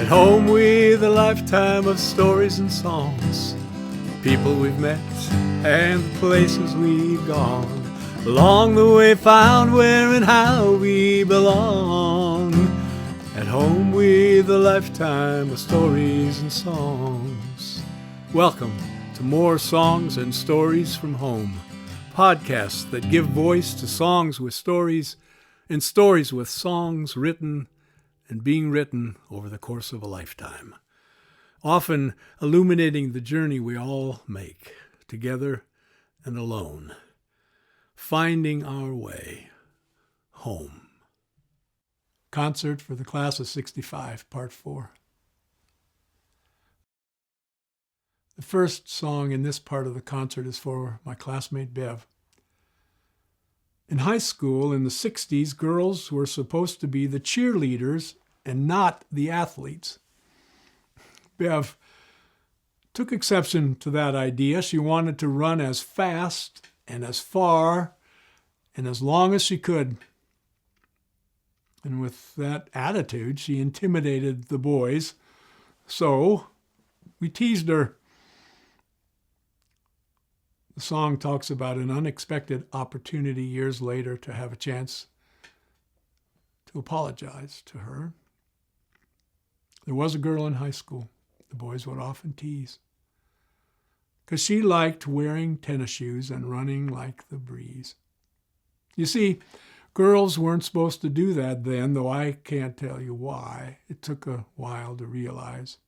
At home with a lifetime of stories and songs, people we've met and the places we've gone. Along the way found where and how we belong. At home with a lifetime of stories and songs. Welcome to more Songs and Stories from Home, podcasts that give voice to songs with stories and stories with songs written and being written over the course of a lifetime, often illuminating the journey we all make, together and alone, finding our way home. Concert for the Class of 65, Part 4. The first song in this part of the concert is for my classmate Bev. In high school in the 60s, girls were supposed to be the cheerleaders and not the athletes. Bev took exception to that idea. She wanted to run as fast and as far and as long as she could. And with that attitude, she intimidated the boys. So we teased her. The song talks about an unexpected opportunity years later to have a chance to apologize to her. There was a girl in high school the boys would often tease because she liked wearing tennis shoes and running like the breeze. You see, girls weren't supposed to do that then, though I can't tell you why. It took a while to realize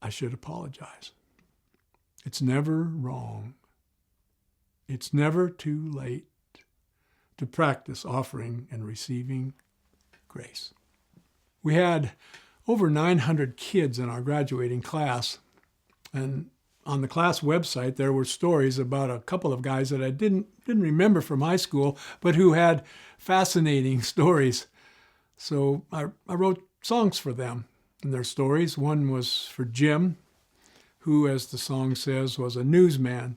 I should apologize. It's never wrong. It's never too late to practice offering and receiving grace. We had over 900 kids in our graduating class, and on the class website there were stories about a couple of guys that I didn't remember from high school, but who had fascinating stories. So I wrote songs for them and their stories. One was for Jim, who, as the song says, was a newsman,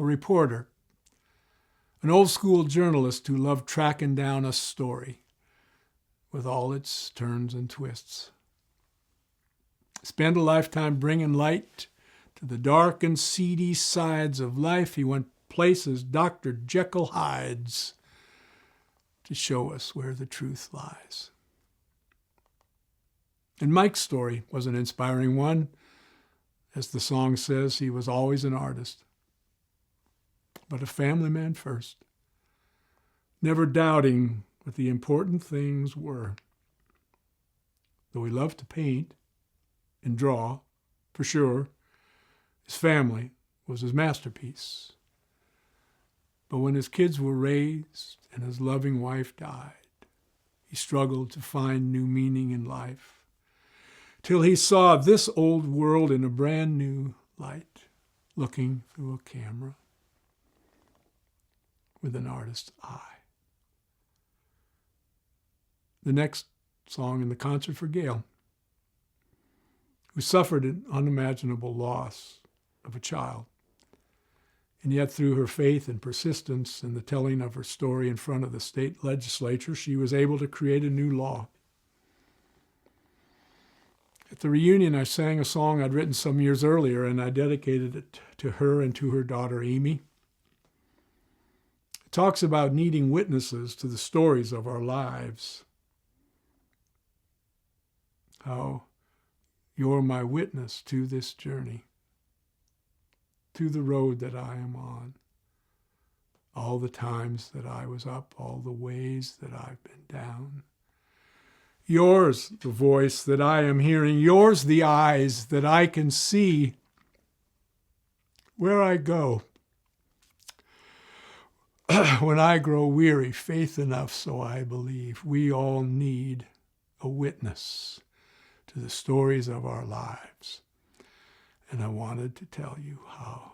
a reporter, an old school journalist who loved tracking down a story with all its turns and twists. Spent a lifetime bringing light to the dark and seedy sides of life. He went places Dr. Jeckyll hides to show us where the truth lies. And Mike's story was an inspiring one. As the song says, he was always an artist, but a family man first, never doubting what the important things were. Though he loved to paint and draw, for sure, his family was his masterpiece. But when his kids were raised and his loving wife died, he struggled to find new meaning in life, till he saw this old world in a brand new light, looking through a camera with an artist's eye. The next song in the concert for Gail, who suffered an unimaginable loss of a child, and yet through her faith and persistence in the telling of her story in front of the state legislature, she was able to create a new law. At the reunion, I sang a song I'd written some years earlier, and I dedicated it to her and to her daughter, Amy. It talks about needing witnesses to the stories of our lives. How you're my witness to this journey, to the road that I am on, all the times that I was up, all the ways that I've been down. Yours the voice that I am hearing, yours the eyes that I can see. Where I go, when I grow weary, faith enough so I believe. We all need a witness to the stories of our lives. And I wanted to tell you how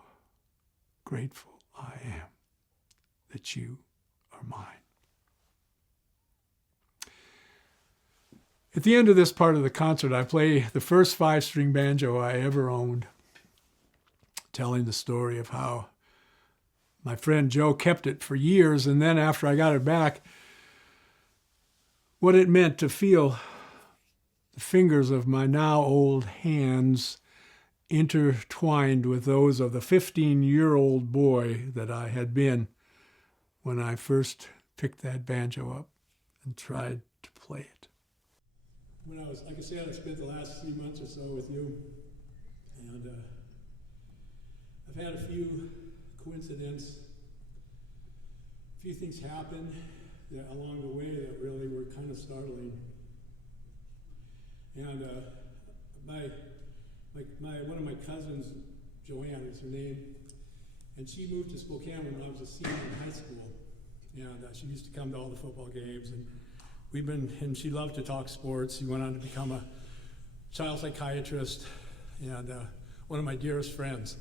grateful I am that you are mine. At the end of this part of the concert, I play the first 5-string banjo I ever owned, telling the story of how my friend Joe kept it for years, and then after I got it back, what it meant to feel the fingers of my now old hands intertwined with those of the 15-year-old boy that I had been when I first picked that banjo up and tried to play it. When I was, like I said, I spent the last 3 months or so with you, and I've had a few coincidences. A few things happened along the way that really were kind of startling. And one of my cousins, Joanne is her name, and she moved to Spokane when I was a senior in high school. And she used to come to all the football games, and and she loved to talk sports. She went on to become a child psychiatrist, and one of my dearest friends.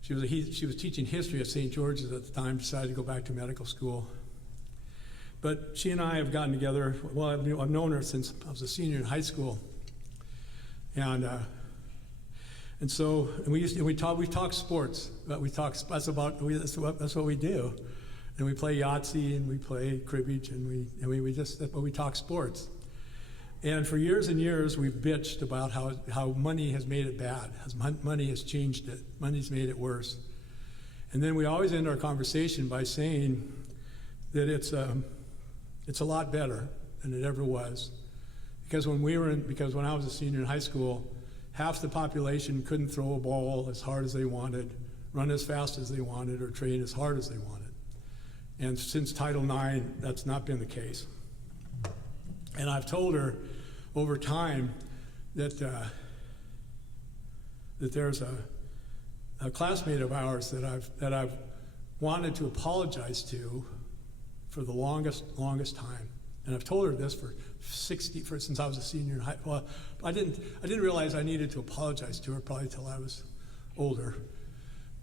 She was teaching history at St. George's at the time, decided to go back to medical school. But she and I have gotten together. Well, I've known her since I was a senior in high school, and we talk sports. But that's what we do, and we play Yahtzee and we play cribbage and we talk sports. And for years and years, we've bitched about how money has made it bad, money has changed it, money's made it worse. And then we always end our conversation by saying that it's a lot better than it ever was. Because when I was a senior in high school, half the population couldn't throw a ball as hard as they wanted, run as fast as they wanted, or train as hard as they wanted. And since Title IX, that's not been the case. And I've told her over time that there's a classmate of ours that I've wanted to apologize to for the longest time. And I've told her this since I was a senior in high school. Well, I didn't realize I needed to apologize to her probably till I was older.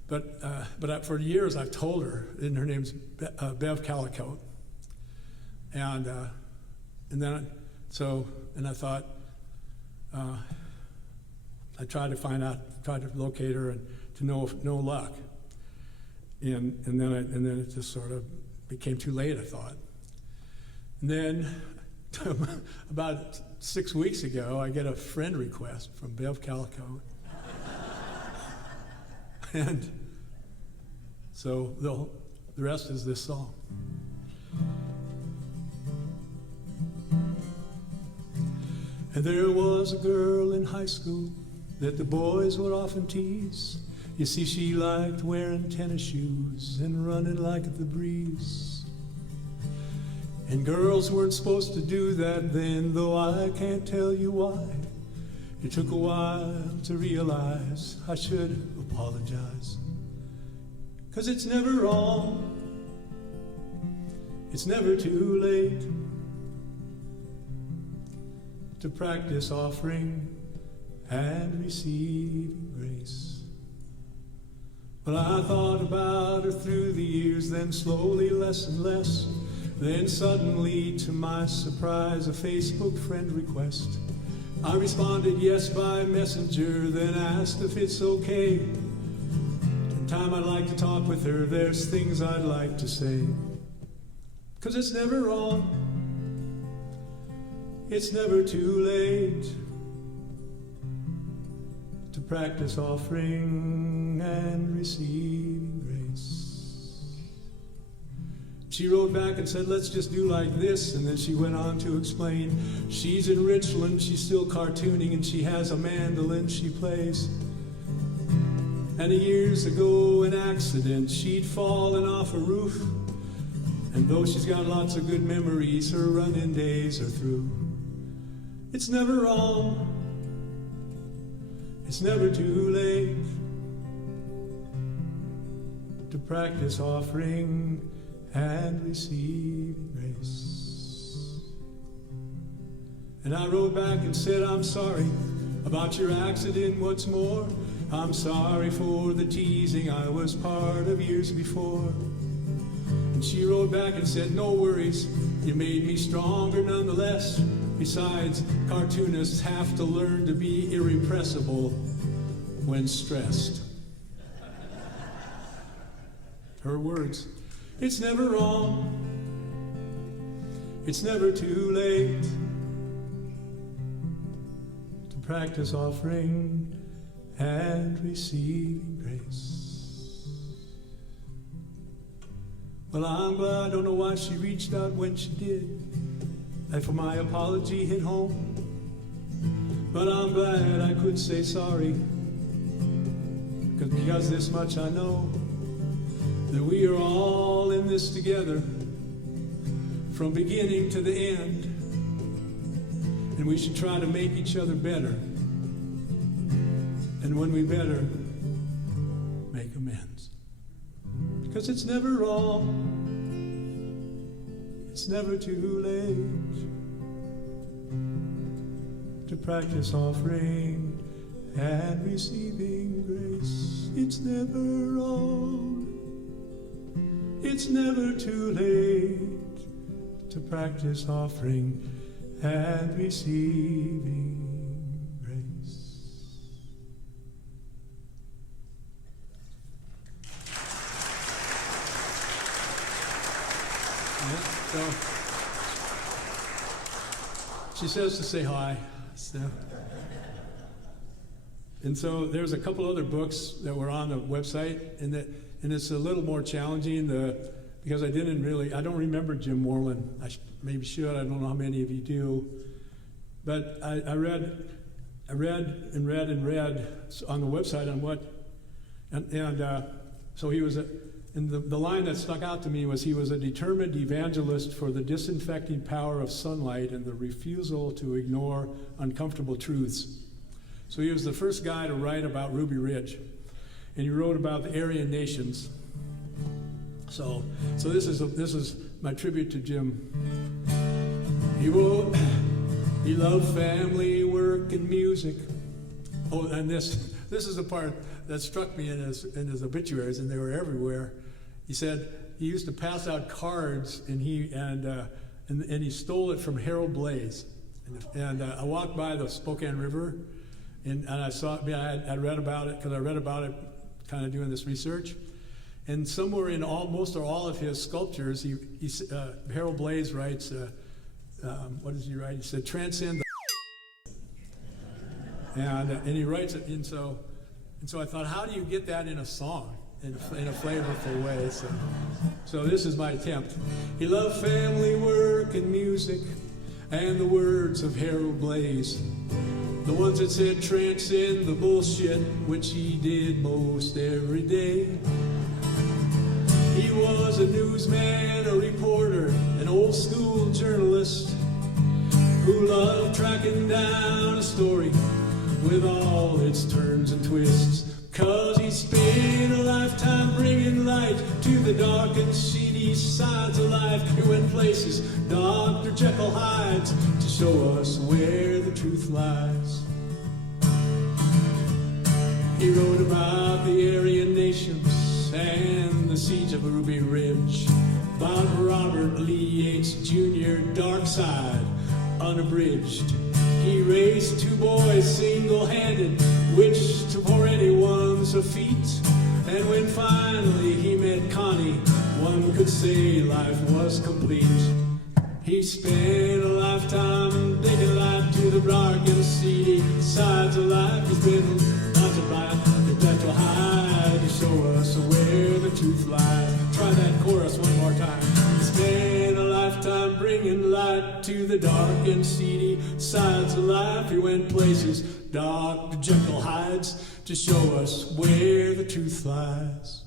But for years I've told her, and her name's Bev Calicote. And I thought, I tried to locate her, and to no luck. And then it just sort of became too late, I thought. And then about 6 weeks ago, I get a friend request from Bev Calicote. And so the rest is this song. And there was a girl in high school that the boys would often tease. You see, she liked wearing tennis shoes and running like the breeze. And girls weren't supposed to do that then, though I can't tell you why. It took a while to realize I should apologize. 'Cause it's never wrong, it's never too late to practice offering and receiving grace. Well, I thought about her through the years, then slowly less and less. Then suddenly, to my surprise, a Facebook friend request. I responded yes by messenger, then asked if it's okay. Time I'd like to talk with her, there's things I'd like to say. 'Cause it's never wrong, it's never too late to practice offering and receiving grace. She wrote back and said, let's just do like this, and then she went on to explain, she's in Richland, she's still cartooning, and she has a mandolin she plays. And years ago, an accident, she'd fallen off a roof. And though she's got lots of good memories, her running days are through. It's never wrong, it's never too late to practice offering and receiving grace. And I wrote back and said, I'm sorry about your accident, what's more, I'm sorry for the teasing I was part of years before. And she wrote back and said, no worries, you made me stronger nonetheless. Besides, cartoonists have to learn to be irrepressible when stressed. Her words, it's never wrong, it's never too late practice offering and receiving grace. Well, I'm glad, I don't know why she reached out when she did, and for my apology hit home. But I'm glad I could say sorry, because this much I know, that we are all in this together, from beginning to the end, and we should try to make each other better. And when we better, make amends. Because it's never wrong, it's never too late to practice offering and receiving grace. It's never wrong, it's never too late to practice offering and receiving grace. So she says to say hi. So, and so there's a couple other books that were on the website, and it's a little more challenging because I don't remember Jim Morlin. Maybe should. I don't know how many of you do, but I read on the website on what, so he was and the line that stuck out to me was, he was a determined evangelist for the disinfecting power of sunlight and the refusal to ignore uncomfortable truths. So he was the first guy to write about Ruby Ridge, and he wrote about the Aryan nations. So this is my tribute to Jim. He wrote, he loved family, work, and music. Oh, and this is the part that struck me in his obituaries, and they were everywhere. He said he used to pass out cards, and he stole it from Harold Blaze. And I walked by the Spokane River, and I saw it. I read about it, because I read about it kind of doing this research. And somewhere in most or all of his sculptures, Harold Blaze writes, what does he write? He said, transcend the and he writes it, and so I thought, how do you get that in a song, in a flavorful way? So this is my attempt. He loved family, work, and music, and the words of Harold Blaze, the ones that said transcend the bullshit, which he did most every day. He was a newsman, a reporter, an old school journalist who loved tracking down a story with all its turns and twists. 'Cause he spent a lifetime bringing light to the dark and seedy sides of life. He went places Dr. Jeckyll hides to show us where the truth lies. He wrote about the Aryan nations and the siege of Ruby Ridge, about Robert Lee Yates Jr., Dark Side, unabridged. He raised 2 boys single-handed, which for anyone's a feat. And when finally he met Connie, one could say life was complete. He spent a lifetime taking life to the dark and seedy sides of life. He's been haunted by the gentle high to show us where the truth lies. Try that chorus one more time. He spent a lifetime bringing light to the dark and seedy sides of life. He went places Dr. Jeckyll hides to show us where the truth lies.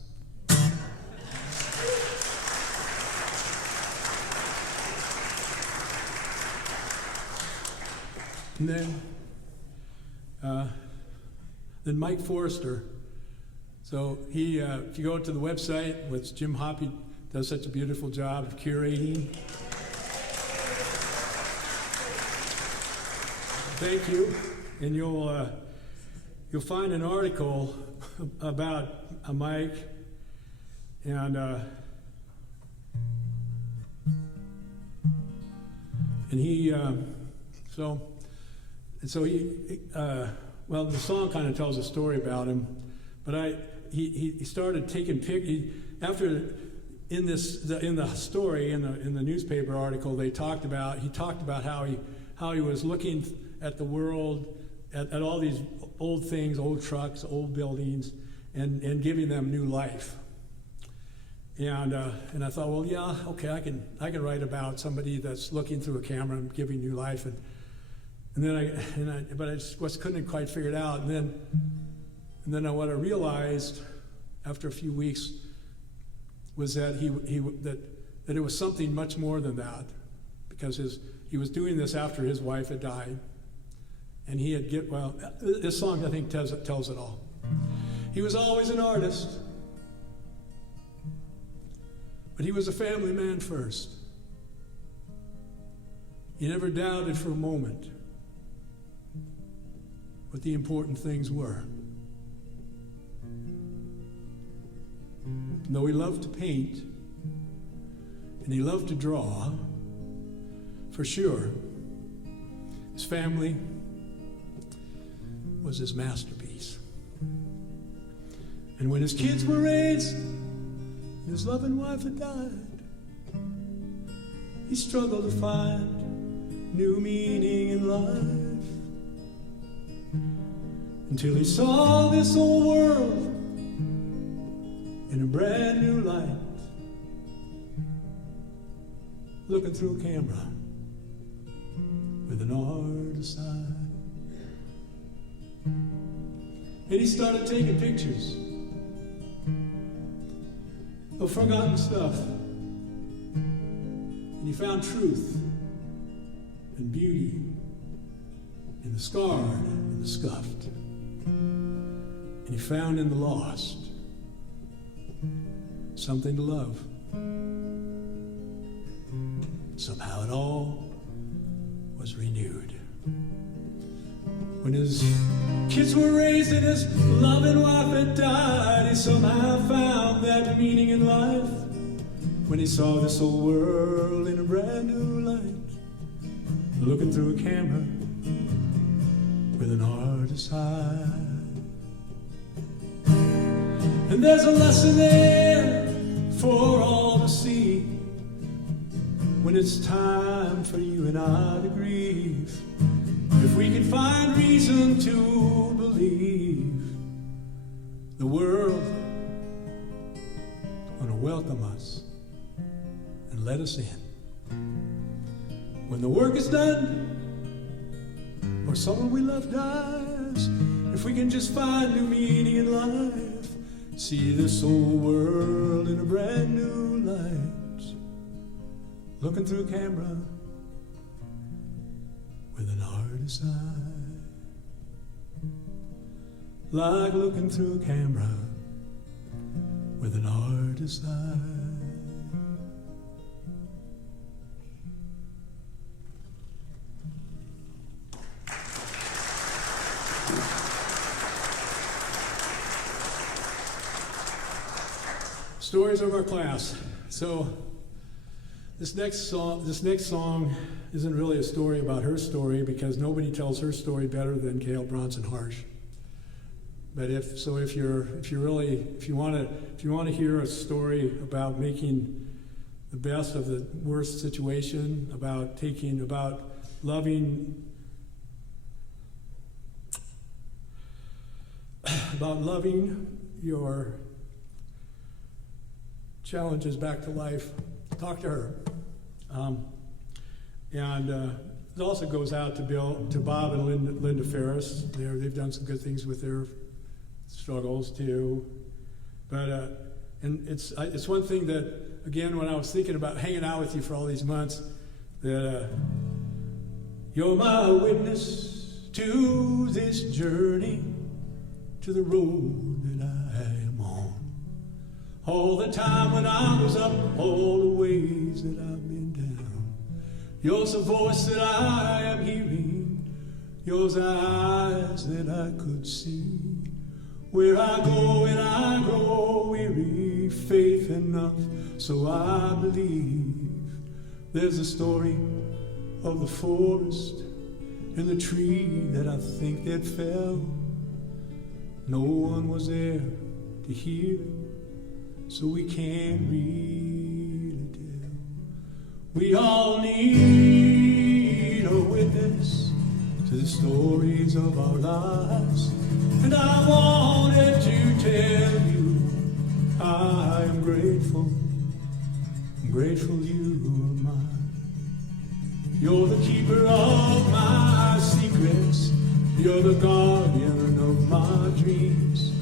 And then Mike Forster. So he, if you go to the website, which Jim Hoppy does such a beautiful job of curating. Thank you. And you'll find an article about Mike, and he well, the song kind of tells a story about him, but he started taking pictures after. In the story in the newspaper article, he talked about how he was looking at the world at all these old things, old trucks, old buildings, and giving them new life. And I thought, well, yeah, okay, I can write about somebody that's looking through a camera and giving new life, but I just couldn't quite figure it out. And then what I realized after a few weeks was that that it was something much more than that, because he was doing this after his wife had died, and this song I think tells it all. He was always an artist, but he was a family man first. He never doubted for a moment what the important things were. Though he loved to paint and he loved to draw, for sure, his family was his masterpiece. And when his kids were raised, his loving wife had died, he struggled to find new meaning in life, until he saw this old world in a brand new light, looking through a camera with an artist's eye. And he started taking pictures of forgotten stuff, and he found truth and beauty in the scarred and the scuffed, and he found in the lost something to love. Somehow it all was renewed. When his kids were raised and his loving wife had died, he somehow found that meaning in life, when he saw this old world in a brand new light, looking through a camera with an artist's eye. And there's a lesson there for all to see, when it's time for you and I to grieve. If we can find reason to believe, the world gonna welcome us and let us in. When the work is done, or someone we love dies, if we can just find new meaning in life, see this old world in a brand new light, looking through a camera with an artist's eye, like looking through a camera with an artist's eye. Stories of our class. So this next song isn't really a story about her story, because nobody tells her story better than Gail Bronson Harsh. But if you want to hear a story about making the best of the worst situation, about loving your challenges back to life, talk to her. It also goes out to Bob and Linda Ferris. They've done some good things with their struggles too. But and it's one thing that, again, when I was thinking about hanging out with you for all these months, that you're my witness to this journey, to the road that I am on. All the time when I was up, all the ways that I've been down. Yours the voice that I am hearing, yours the eyes that I could see. Where I go and I grow weary, faith enough, so I believe. There's a story of the forest and the tree that I think that fell. No one was there to hear it, so we can't really tell. We all need a witness to the stories of our lives. And I wanted to tell you I am grateful. I'm grateful you are mine. You're the keeper of my secrets. You're the guardian of my dreams.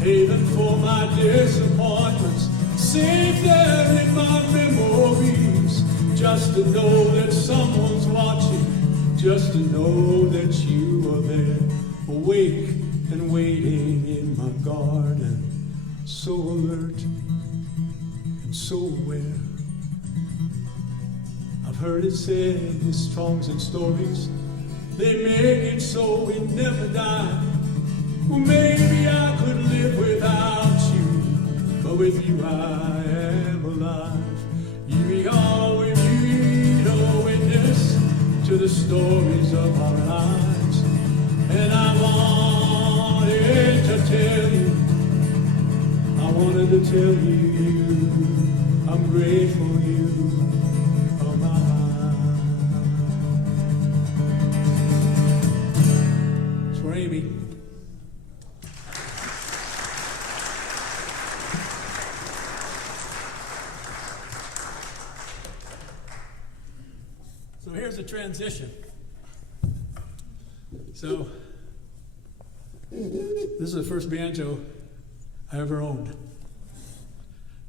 Haven for my disappointments. Safe there in my memories. Just to know that someone's watching. Just to know that you are there. Awake and waiting in my garden. So alert and so aware. I've heard it said in songs and stories, they make it so we never die. Well, maybe I could live without you, but with you I am alive. You are with me, a witness to the stories of our lives. And I wanted to tell you, I wanted to tell you, I'm grateful you are mine. It's for Amy. So here's the transition. So this is the first banjo I ever owned.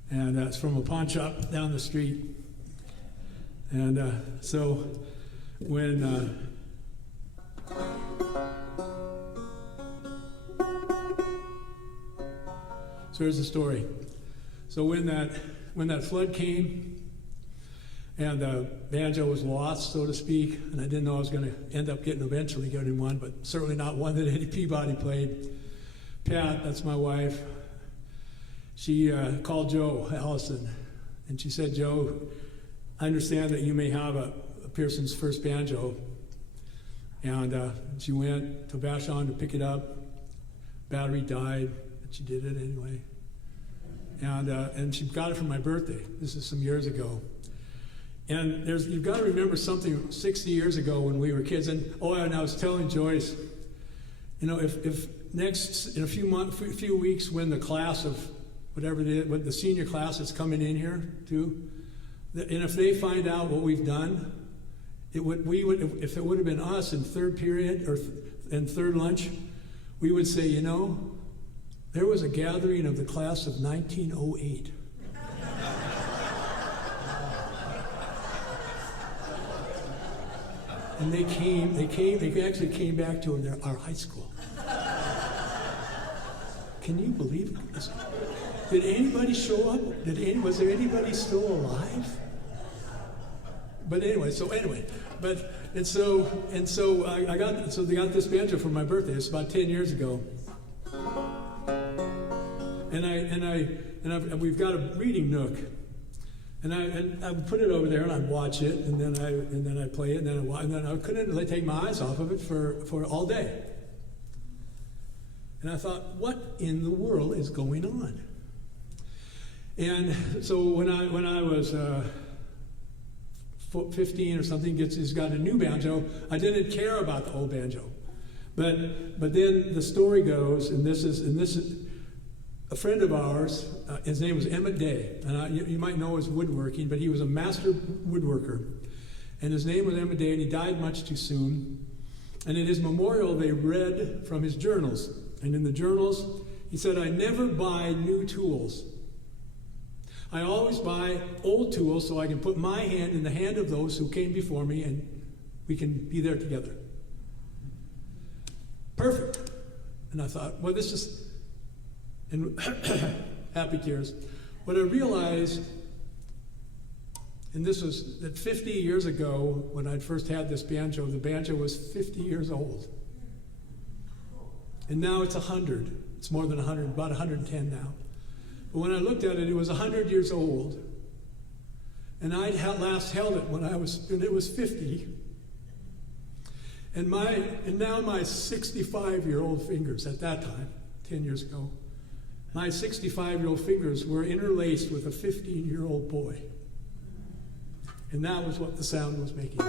And it's from a pawn shop down the street. And so when so here's the story. So when that flood came and the banjo was lost, so to speak, and I didn't know I was going to end up eventually getting one, but certainly not one that Eddie Peabody played. Pat, that's my wife, she called Joe Allison, and she said, Joe, I understand that you may have a Pearson's first banjo. And she went to Vashon to pick it up. Battery died, but she did it anyway. And she got it for my birthday. This is some years ago. And you've got to remember something 60 years ago when we were kids. And I was telling Joyce, you know, if next in a few weeks when the class of whatever it is, what the senior class that's coming in here too, and if they find out what we've done, if it would have been us in third period or in third lunch, we would say, you know, there was a gathering of the class of 1908. And they actually came back to our high school. Can you believe it? Did anybody show up? Was there anybody still alive? But anyway, so they got this banjo for my birthday. It's about 10 years ago. And we've got a reading nook. And I would put it over there and I'd watch it, and then I'd play it, and then I couldn't take my eyes off of it for all day. And I thought, what in the world is going on? And so when I was 15 or something, he's got a new banjo. I didn't care about the old banjo, but then the story goes, and this is a friend of ours. His name was Emmett Day, and you might know his woodworking, but he was a master woodworker, and his name was Emmett Day, and he died much too soon. And in his memorial, they read from his journals, and in the journals, he said, "I never buy new tools. I always buy old tools so I can put my hand in the hand of those who came before me, and we can be there together." Perfect. And I thought, well, this is, and happy tears. What I realized, and this was that 50 years ago when I first had this banjo, the banjo was 50 years old. And now it's 100. It's more than 100, about 110 now. But when I looked at it, it was 100 years old. And I last held it when it was 50. And now my 65-year-old fingers at that time, 10 years ago, my 65-year-old fingers were interlaced with a 15-year-old boy. And that was what the sound was making.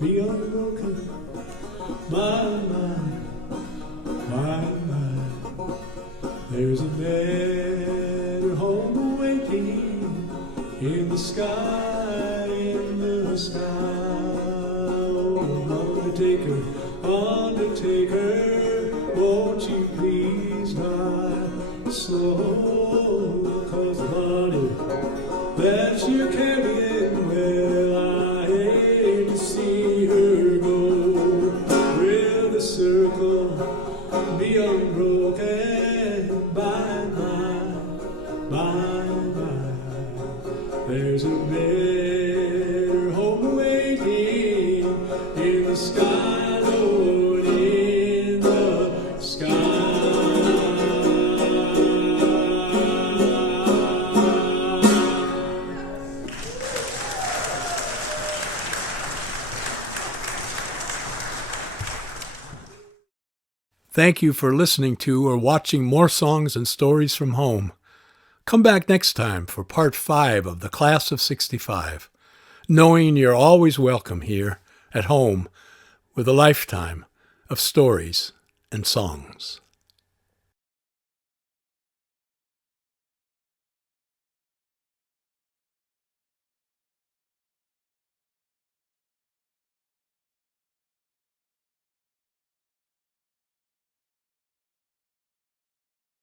be unbroken. My, my, there's a better home waiting in the sky, in the sky. Oh, Undertaker, Undertaker, won't you please die slow? 'Cause the body that you're carrying, well, I hate to see her go. Will the circle be unbroken by there's a better home waiting in the sky, Lord, in the sky. Thank you for listening to or watching more songs and stories from home. Come back next time for part 5 of the Class of 65, knowing you're always welcome here at home with a lifetime of stories and songs.